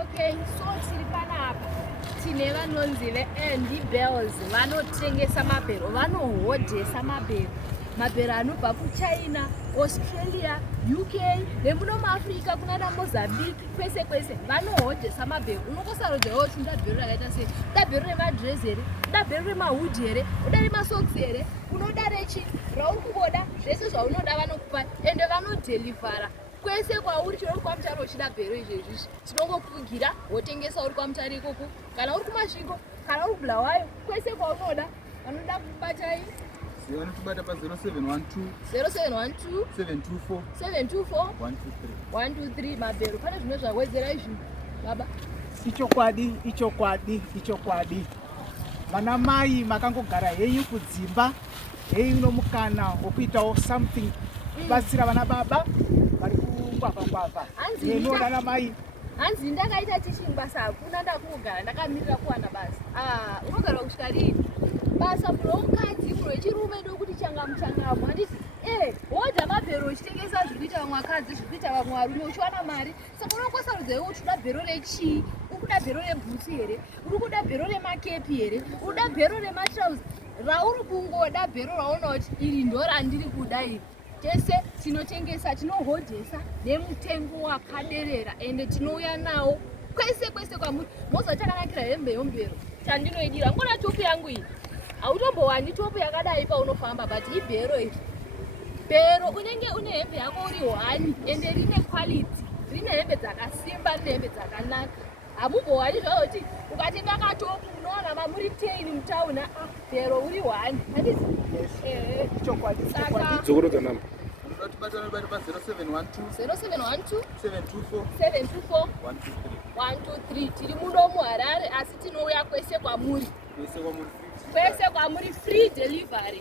Okay, so tiri panapa tine vanonzi veAndy Bales vanotengesa mabhero, vanohodhesa mabhero. Mabhero anobva kuChina, Australia, UK nemuno muAfrica kunana Mozambique kwese kwese vanohodhesa mabhero. Unokosarodzewo kuti unoda bhero rakaita sei, unoda bhero remadress here, unoda bhero remahudi here, unoda remasocks here, unoda rechi rauri kungoda zvese zvaunoda vanokupa ende vanodhelivhara kwese kwauri. Uri kwamutare uchida bhero izvezvi tinongokugira wotengesa uri kwamutare ikoko, kana uri kumasvingo, kana uri Bulawayo, kwese kwaunoda vanoda kubatai. Vanotibata pa0712 0712 724 724 123 123. mabhero pane zvimwe zvawedzera izvi baba. Ichokwadi vana mai makangogara henyu kudzimba, henyu nomukana wokuitawo something kubatsira vana baba vari kungwavha. Vana mai hanzi ndakaita teaching basa hakuna, ndakungogara ndakamirira kuwana basa. Unogara kusvika rini? Basa romukadzi rechirume ndokuti changamu handiti hodha mabhero uchitengesa zvikuita vamwe vakadzi, zvikuita vamwe varume uchiwana mari. Saka unokosarudzaiwo kuti unoda bhero rechii? Uri kuda bhero rebhutsi here? Uri kuda bhero remakepi here? Uri kuda bhero rematrauzi? Rauri kungoda bhero raunoti iri ndo randiri kuda iri. Tese tinotengesa, tinohodhesa nemutengo wakaderera ende tinouya nawo kwese kwese kwamuri. Mozva chakanakira hembe yombero chandinoidira, ngona topu yangu iyi hautombowani topu yakadai paunofamba, but ibhero iri. Bhero unenge une hembe yako uri hwani ende rine quality, rine hembe dzakasimba, rine hembe dzakanaka. Hamumbowani zvazoti ukatenga katopu unowana mamuri 10 mutauna, bhero uri hwani handiti? ichokwadi. Dzokorodza namba. Unotibata pa0712 0712 724 724 123 123. Tiri muno muHarare asi tinouya kwese kwamuri, kwese kwamuri, free delivery.